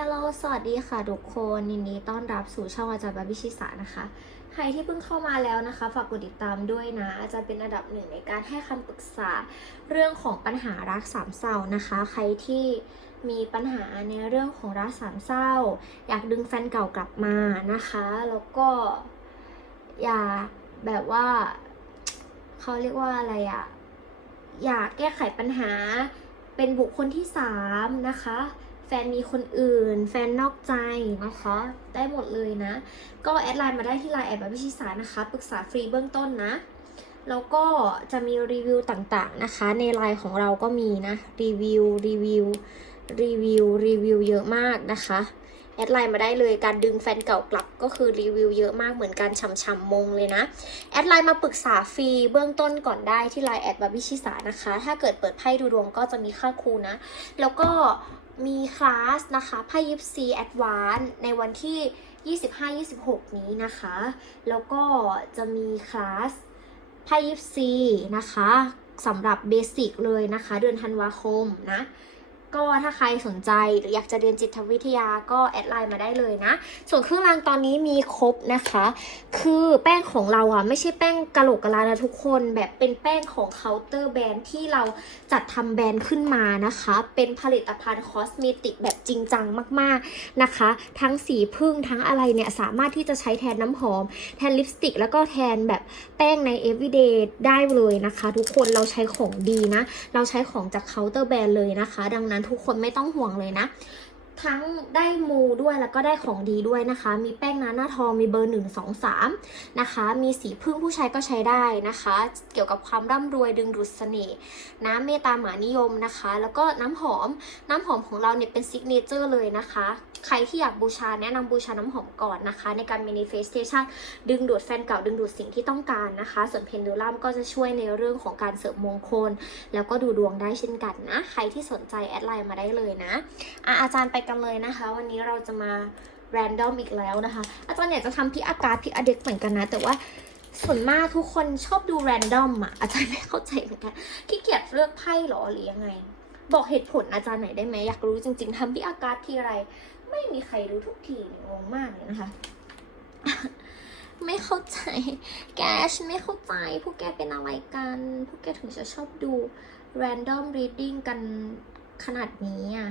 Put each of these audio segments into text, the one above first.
Hello สวัสดีค่ะทุกคนยินดีต้อนรับสู่ช่องอาจารย์บาบิชิสานะคะ ใครที่เพิ่งเข้ามาแล้วนะคะ ฝากกดติดตามด้วยนะ อาจารย์เป็นอันดับหนึ่งในการให้คำปรึกษาเรื่องของปัญหารักสามเศร้านะคะ ใครที่มีปัญหาในเรื่องของรักสามเศร้า อยากดึงแฟนเก่ากลับมานะคะ แล้วก็อยากแบบว่าเขาเรียกว่าอะไรอะอยากแก้ไขปัญหาเป็นบุคคลที่สามนะคะ แฟนมีคนอื่น แฟนนอกใจนะคะ ได้หมดเลยนะ ก็แอดไลน์มาได้ที่ไลน์แอดแบบวิชิสานะคะ ปรึกษาฟรีเบื้องต้นนะ แล้วก็จะมีรีวิวต่างๆนะคะ ในไลน์ของเราก็มีนะ รีวิว รีวิว รีวิว รีวิวเยอะมากนะคะ แอดไลน์มาได้เลย การดึงแฟนเก่ากลับก็คือรีวิวเยอะมากเหมือนกันช่ำๆมงเลยนะ แอดไลน์มาปรึกษาฟรีเบื้องต้นก่อนได้ที่ไลน์แอดบาบิชิสานะคะ ถ้าเกิดเปิดไพ่ดูดวงก็จะมีค่าครูนะ แล้วก็ มีคลาสนะคะไพ่ยิปซีแอดวานในวันที่ 25-26 นี้นะคะ แล้วก็จะมีคลาสไพ่ยิปซีนะคะสำหรับเบสิกเลยนะคะ เดือนธันวาคมนะ ก็ถ้าใครสนใจหรืออยากจะเรียนจิตวิทยาก็แอดไลน์มาได้เลยนะ ส่วนเครื่องรางตอนนี้มีครบนะคะ คือแป้งของเราอะไม่ใช่แป้งกะโหลกกะลานะทุกคนแบบเป็นแป้งของเคาน์เตอร์แบรนด์ที่เราจัดทำแบรนด์ขึ้นมานะคะ เป็นผลิตภัณฑ์คอสเมติกแบบจริงจังมากๆนะคะ ทั้งสีพึ่งทั้งอะไรเนี่ยสามารถที่จะใช้แทนน้ำหอม แทนลิปสติก แล้วก็แทนแบบแป้งใน everyday ได้เลยนะคะ ทุกคนเราใช้ของดีนะ เราใช้ของจากเคาน์เตอร์แบรนด์เลยนะคะ ดังนั้นทุกคนไม่ต้องห่วงเลยนะ ทั้งได้มูด้วยแล้วก็ได้ของดีด้วยนะคะ มีแป้งน้าหน้าทองมีเบอร์1 2 3นะคะ มีสีพึ่งผู้ใช้ก็ใช้ได้นะคะ เกี่ยวกับความร่ำรวยดึงดูดเสน่ห์น้ำเมตตาหมานิยมนะคะ แล้วก็น้ำหอมน้ำหอมของเราเนี่ยเป็นซิกเนเจอร์เลยนะคะ ใครที่อยากบูชาแนะนำบูชาน้ำหอมก่อนนะคะ ในการ manifestation ดึงดูดแฟนเก่าดึงดูดสิ่งที่ต้องการนะคะ ส่วนเพนดูลัมก็จะช่วยในเรื่องของการเสริมมงคล แล้วก็ดูดวงได้เช่นกันนะ ใครที่สนใจแอดไลน์มาได้เลยนะอะอาจารย์ไปกันเลยนะคะ วันนี้เราจะมา random อีกแล้วนะคะ อาจารย์อยากจะทำพี่อากาศพี่อเด็กเหมือนกันนะ แต่ว่าส่วนมากทุกคนชอบดู random อะ อาจารย์ไม่เข้าใจเหมือนกันขี้เกียจเลือกไพ่หรอหรือยังไง บอกเหตุผลอาจารย์หน่อยได้ไหมอยากรู้จริง ๆทำพี่อากาศทีไร ไม่มีใครรู้ทุกทีนี่ยงงมากเลยนะคะ ไม่เข้าใจ แกฉันไม่เข้าใจ พวกแกเป็นอะไรกัน พวกแกถึงจะชอบดู random reading กันขนาดนี้อะ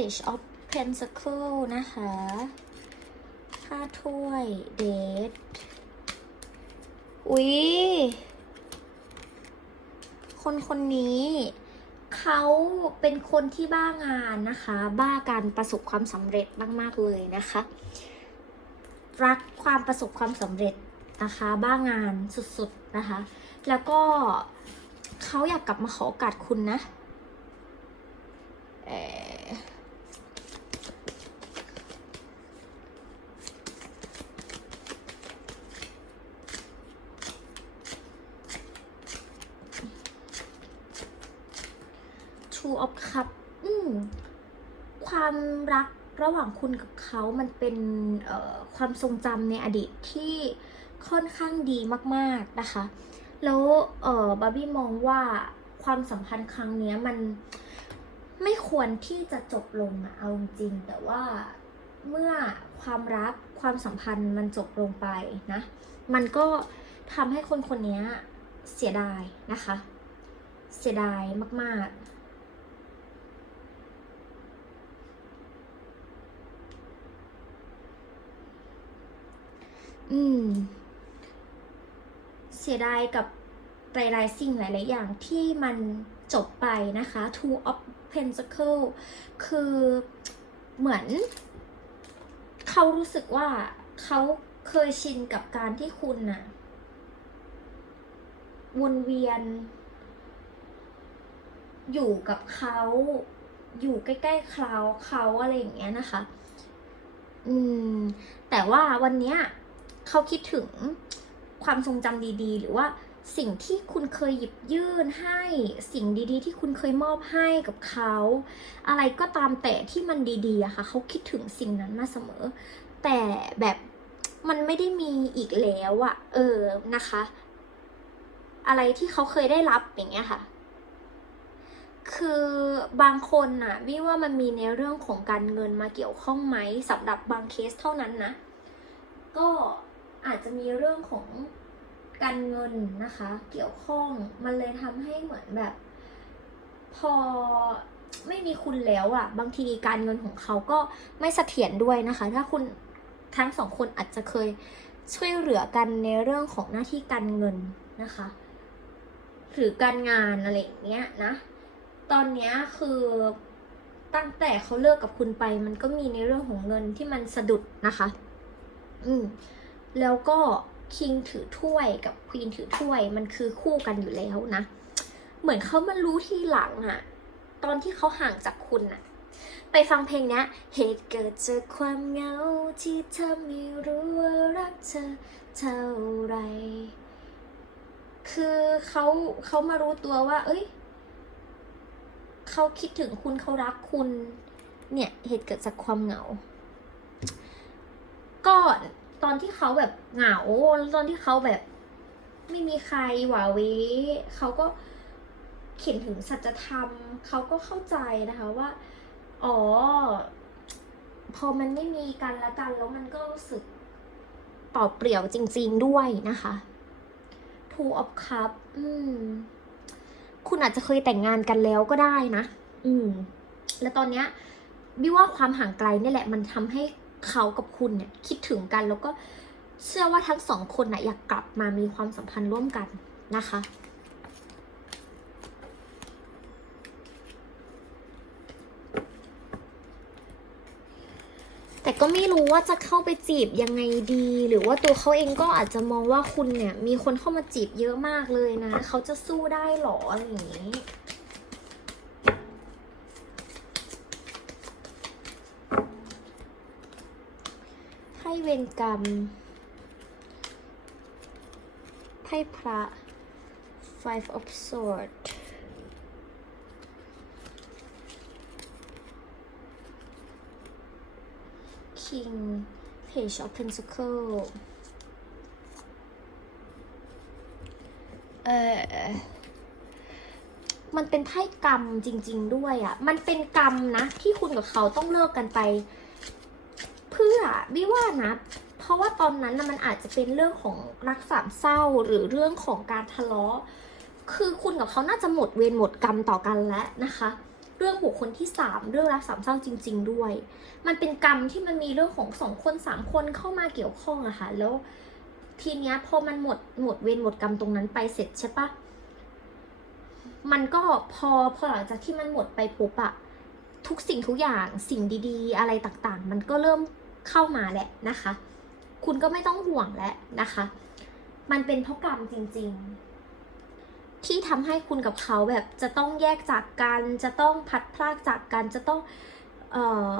Age of Pentacle นะคะห้าถ้วยเดทอุ๊ย คนคนนี้ เขาเป็นคนที่บ้างานนะคะ บ้าการประสบความสำเร็จมาก ๆ เลยนะคะ รักความประสบความสำเร็จนะคะ บ้างานสุด ๆ นะคะ แล้วก็เขาอยากกลับมาขอโอกาสคุณนะ เอ่อ Two of Cup อืมความรักระหว่างคุณกับเขามันเป็นความทรงจำในอดีตที่ค่อนข้างดีมาก ๆ นะคะ แล้วบาร์บี้มองว่าความสัมพันธ์ครั้งนี้มันไม่ควรที่จะจบลงอะเอาจริง แต่ว่าเมื่อความรักความสัมพันธ์มันจบลงไปนะ มันก็ทำให้คนคนนี้เสียดายนะคะ เสียดายมาก ๆ อืม เสียดายกับหลายๆสิ่งหลายๆอย่างที่มันจบไปนะคะ Two of Pentacles คือเหมือน เขารู้สึกว่าเขาเคยชินกับการที่คุณน่ะ วนเวียน อยู่กับเขาอยู่ใกล้ๆเขาเขาอะไรอย่างเงี้ยนะคะ อืม แต่ว่าวันเนี้ย เขาคิดถึงความทรงจำดีๆ หรือว่าสิ่งที่คุณเคยหยิบยื่นให้สิ่งดีๆ ที่คุณเคยมอบให้กับเขา อะไรก็ตามแต่ที่มันดีๆอะค่ะเขาคิดถึงสิ่งนั้นมาเสมอ แต่แบบมันไม่ได้มีอีกแล้วอะเออนะคะ อะไรที่เขาเคยได้รับอย่างเงี้ยค่ะ คือบางคนน่ะวิว่ามันมีในเรื่องของการเงินมาเกี่ยวข้องไหมสำหรับบางเคสเท่านั้นนะ ก็ อาจจะมีเรื่องของการเงินนะคะ เกี่ยวข้องมันเลยทำให้เหมือนแบบ พอไม่มีคุณแล้วอะ่ะ บางทีการเงินของเขาก็ไม่เสถียรด้วยนะคะ ถ้าคุณทั้งสองคนอาจจะเคยช่วยเหลือกันในเรื่องของหน้าที่การเงินนะคะหรือการงานอะไรอย่างเงี้ยนะ ตอนเนี้ยคือตั้งแต่เขาเลิกกับคุณไป มันก็มีในเรื่องของเงินที่มันสะดุดนะคะ อืม แล้วก็คิงถือถ้วยกับควีนถือถ้วยมันคือคู่กันอยู่แล้วนะ เหมือนเขามารู้ทีหลังอะตอนที่เขาห่างจากคุณอะไปฟังเพลงเนี้ยเหตุเกิดจากความเหงาที่เธอไม่รู้ว่ารักเธอเท่าไร คือเขาเขามารู้ตัวว่า เอ้ยเขาคิดถึงคุณเขารักคุณ เนี่ยเหตุเกิดจากความเหงา ก็ ตอนที่เขาแบบเหงาแล้ตอนที่เขาแบบ ไม่มีใครหวาเวเขาก็เขียนถึงสัจธรรมเขาก็เข้าใจนะคะว่า อ๋อ พอมันไม่มีกันและกัน แล้วมันก็รู้สึกเปล่าเปลี่ยวจริง ๆด้วยนะคะ Two of Cup อืม คุณอาจจะเคยแต่งงานกันแล้วก็ได้นะ อืม แล้วตอนเนี้ยบิวว่าความห่างไกลนี่แหละ มันทำให้ เขากับคุณเนี่ยคิดถึงกันแล้วก็เชื่อว่าทั้งสองคนน่ะอยากกลับมามีความสัมพันธ์ร่วมกันนะคะ แต่ก็ไม่รู้ว่าจะเข้าไปจีบยังไงดี หรือว่าตัวเขาเองก็อาจจะมองว่าคุณเนี่ย มีคนเข้ามาจีบเยอะมากเลยนะ เขาจะสู้ได้หรออะไรอย่างนี้ เวรกรรม ไพ่พระ five of swords king page of pentacle เออมันเป็นไพ่กรรมจริง ๆ ด้วยอะ่ะ มันเป็นกรรมนะ ที่คุณกับเขาต้องเลิกกันไป บิว่านะ เพราะว่าตอนนั้นนะมันอาจจะเป็นเรื่องของรักสามเศร้าหรือเรื่องของการทะเลาะ คือคุณกับเขาน่าจะหมดเวรหมดกรรมต่อกันแล้วนะคะ เรื่องบุคคลที่สามเรื่องรักสามเศร้าจริง ๆ ด้วย มันเป็นกรรมที่มันมีเรื่องของสองคนสามคนเข้ามาเกี่ยวข้องอะค่ะ แล้วทีเนี้ยพอมันหมดหมดเวรหมดกรรมตรงนั้นไปเสร็จใช่ปะมันก็พอพอหลังจากที่มันหมดไปปุ๊บอะทุกสิ่งทุกอย่างสิ่งดีๆ อะไรต่างๆ มันก็เริ่ม เข้ามาแหละนะคะ คุณก็ไม่ต้องห่วงแล้วนะคะ มันเป็นเพราะกรรมจริง ๆ ที่ทำให้คุณกับเขาแบบจะต้องแยกจากกัน จะต้องพัดพลากจากกัน จะต้องเอ่อ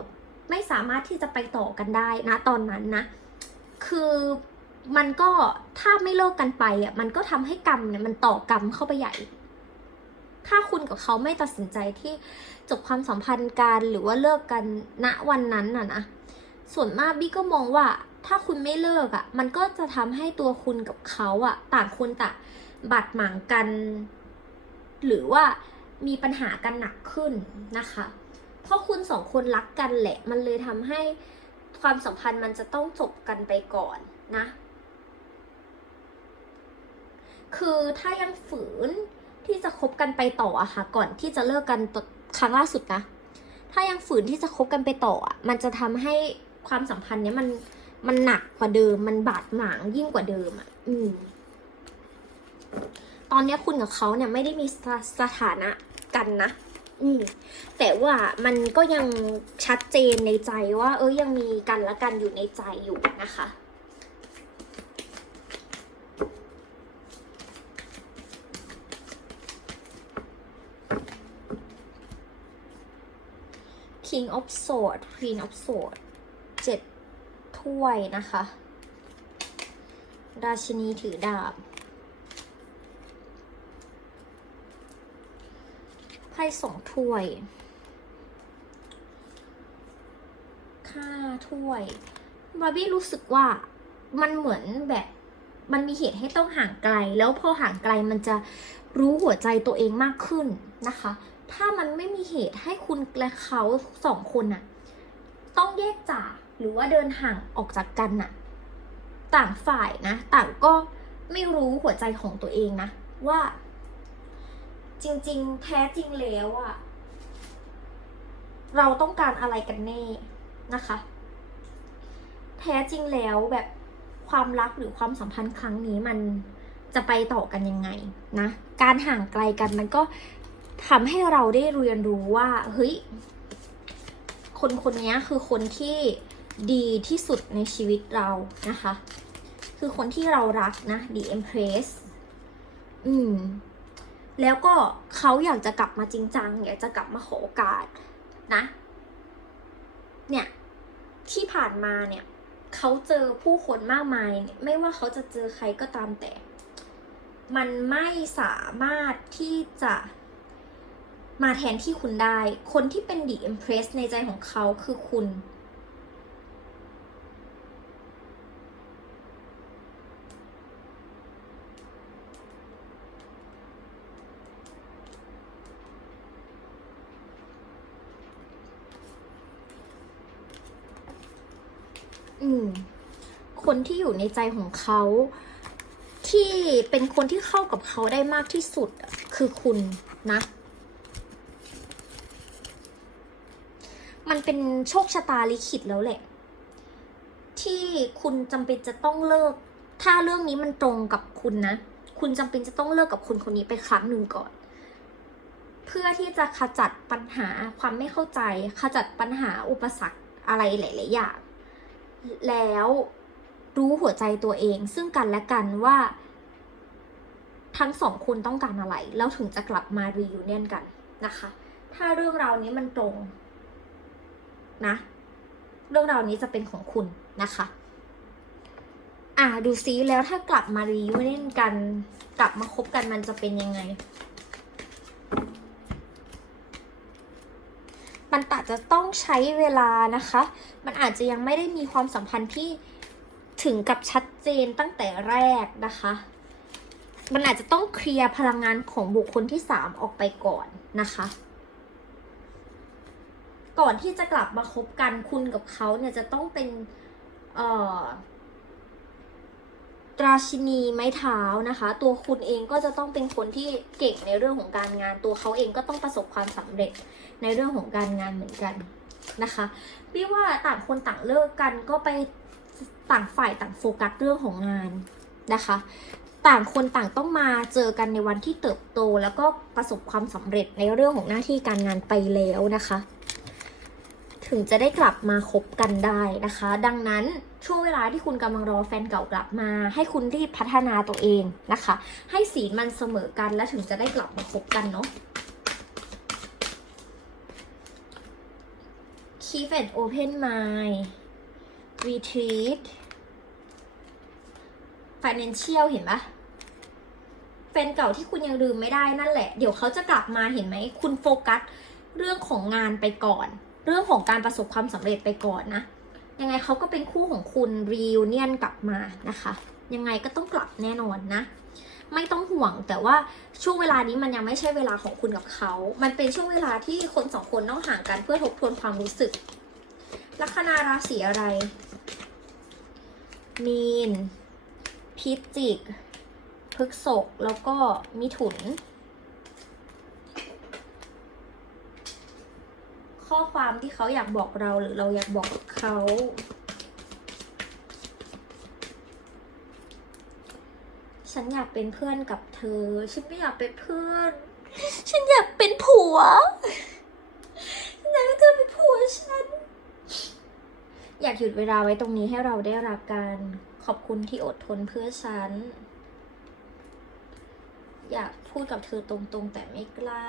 ไม่สามารถที่จะไปต่อกันได้นะตอนนั้นนะ คือมันก็ถ้าไม่เลิกกันไปอะมันก็ทำให้กรรมเนี่ยมันต่อกรรมเข้าไปใหญ่ ถ้าคุณกับเขาไม่ตัดสินใจที่จบความสัมพันธ์กันหรือว่าเลิกกันณวันนั้นน่ะนะ ส่วนมากบี้ก็มองว่าถ้าคุณไม่เลิกอะ มันก็จะทำให้ตัวคุณกับเขาอะ ต่างคนต่างบาดหมางกัน หรือว่ามีปัญหากันหนักขึ้นนะคะ เพราะคุณสองคนรักกันแหละ มันเลยทำให้ความสัมพันธ์มันจะต้องจบกันไปก่อนนะ คือถ้ายังฝืนที่จะคบกันไปต่ออะค่ะ ก่อนที่จะเลิกกันครั้งล่าสุดนะ ถ้ายังฝืนที่จะคบกันไปต่ออะมันจะทำให้ ความสัมพันธ์เนี้ยมันมันหนักกว่าเดิม มันบาดหมางยิ่งกว่าเดิมอะอืม ตอนนี้คุณกับเขาเนี่ยไม่ได้มีสสถานะกันนะ อืม แต่ว่ามันก็ยังชัดเจนในใจว่า เอ้ยยังมีกันและกันอยู่ในใจอยู่นะคะ King of Swords Queen of Swords เจ็ด ถ้วยนะคะ ราชินีถือดาบไพ่สองถ้วย ค่าถ้วย บาร์บี้รู้สึกว่ามันเหมือนแบบมันมีเหตุให้ต้องห่างไกล แล้วพอห่างไกลมันจะรู้หัวใจตัวเองมากขึ้นนะคะ ถ้ามันไม่มีเหตุให้คุณและเขาสองคนน่ะต้องแยกจาก หรือว่าเดินห่างออกจากกันน่ะ ต่างฝ่ายนะ ต่างก็ไม่รู้หัวใจของตัวเองนะ ว่า จริง ๆ แท้จริงแล้วอะเราต้องการอะไรกันแน่นะคะ แท้จริงแล้วแบบความรักหรือความสัมพันธ์ครั้งนี้มันจะไปต่อกันยังไงนะ การห่างไกลกันมันก็ทำให้เราได้เรียนรู้ว่า เฮ้ย คนคนนี้คือคนที่ ดีที่สุดในชีวิตเรานะคะ คือคนที่เรารักนะ The Empress อืม แล้วก็เขาอยากจะกลับมาจริงจัง อยากจะกลับมาขอโอกาสนะ เนี่ย ที่ผ่านมาเนี่ยเขาเจอผู้คนมากมายเนี่ยไม่ว่าเขาจะเจอใครก็ตามแต่ มันไม่สามารถที่จะมาแทนที่คุณได้ คนที่เป็น The Empress ในใจของเขาคือคุณ คนที่อยู่ในใจของเขา ที่เป็นคนที่เข้ากับเขาได้มากที่สุดคือคุณนะ มันเป็นโชคชะตาลิขิตแล้วแหละ ที่คุณจำเป็นจะต้องเลิก ถ้าเรื่องนี้มันตรงกับคุณนะ คุณจำเป็นจะต้องเลิกกับคนคนนี้ไปครั้งหนึ่งก่อนเพื่อที่จะขจัดปัญหาความไม่เข้าใจ ขจัดปัญหาอุปสรรคอะไรหลาย ๆ อย่าง แล้วรู้หัวใจตัวเอง ซึ่งกันและกันว่า ทั้งสองคนต้องการอะไร แล้วถึงจะกลับมารียูเนียนกันนะคะ ถ้าเรื่องราวนี้มันตรงนะ เรื่องราวนี้จะเป็นของคุณนะคะ อ่าดูซิแล้วถ้า กลับมารียูเนียนกัน กลับมาคบกันมันจะเป็นยังไง มันอาจจะต้องใช้เวลานะคะ มันอาจจะยังไม่ได้มีความสัมพันธ์ที่ถึงกับชัดเจนตั้งแต่แรกนะคะ มันอาจจะต้องเคลียร์พลังงานของบุคคลที่สามออกไปก่อนนะคะ ก่อนที่จะกลับมาคบกันคุณกับเขาเนี่ยจะต้องเป็น เอ่อ ราชินีไม้เท้านะคะ ตัวคุณเองก็จะต้องเป็นคนที่เก่งในเรื่องของการงาน ตัวเขาเองก็ต้องประสบความสำเร็จในเรื่องของการงานเหมือนกันนะคะพี่ว่าต่างคนต่างเลิกกันก็ไปต่างฝ่ายต่างโฟกัสเรื่องของงานนะคะ ต่างคนต่างต้องมาเจอกันในวันที่เติบโต แล้วก็ประสบความสำเร็จในเรื่องของหน้าที่การงานไปแล้วนะคะ ถึงจะได้กลับมาคบกันได้นะคะ ดังนั้น ช่วงเวลาที่คุณกำลังรอแฟนเก่ากลับมา ให้คุณรีบพัฒนาตัวเองนะคะ ให้สีมันเสมอกันและถึงจะได้กลับมาคบกันเนาะ Keep an open mind retreat financial เห็นปะแฟนเก่าที่คุณยังลืมไม่ได้นั่นแหละ เดี๋ยวเขาจะกลับมาเห็นไหม คุณโฟกัสเรื่องของงานไปก่อน เรื่องของการประสบความสำเร็จไปก่อนนะ ยังไงเขาก็เป็นคู่ของคุณรีวเนียนกลับมานะคะ ยังไงก็ต้องกลับแน่นอนนะ ไม่ต้องห่วงแต่ว่าช่วงเวลานี้มันยังไม่ใช่เวลาของคุณกับเขา มันเป็นช่วงเวลาที่คนสองคนต้องห่างกันเพื่อทบทวนความรู้สึก ลัคนาราศีอะไร มีน พิจิกพฤกษภแล้วก็มิถุน ข้อความที่เขาอยากบอกเราหรือเราอยากบอกเขาฉันอยากเป็นเพื่อนกับเธอ ฉันไม่อยากเป็นเพื่อน ฉันอยากเป็นผัว ฉันอยากให้เธอเป็นผัวฉัน อยากหยุดเวลาไว้ตรงนี้ให้เราได้รักกัน ขอบคุณที่อดทนเพื่อฉัน อยากพูดกับเธอตรงๆ แต่ไม่กล้า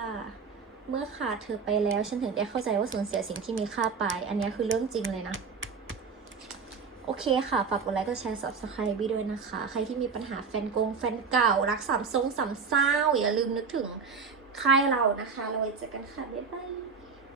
เมื่อขาดเธอไปแล้ว ฉันถึงได้เข้าใจว่าสูญเสียสิ่งที่มีค่าไป อันนี้คือเรื่องจริงเลยนะ โอเคค่ะ ฝากกดไลค์กดแชร์ subscribe บี้ด้วยนะคะ ใครที่มีปัญหาแฟนกง แฟนเก่า รักสามทรงสามเศร้า อย่าลืมนึกถึงค่ายเรานะคะ เราไว้เจอกันค่ะ บ๊ายบาย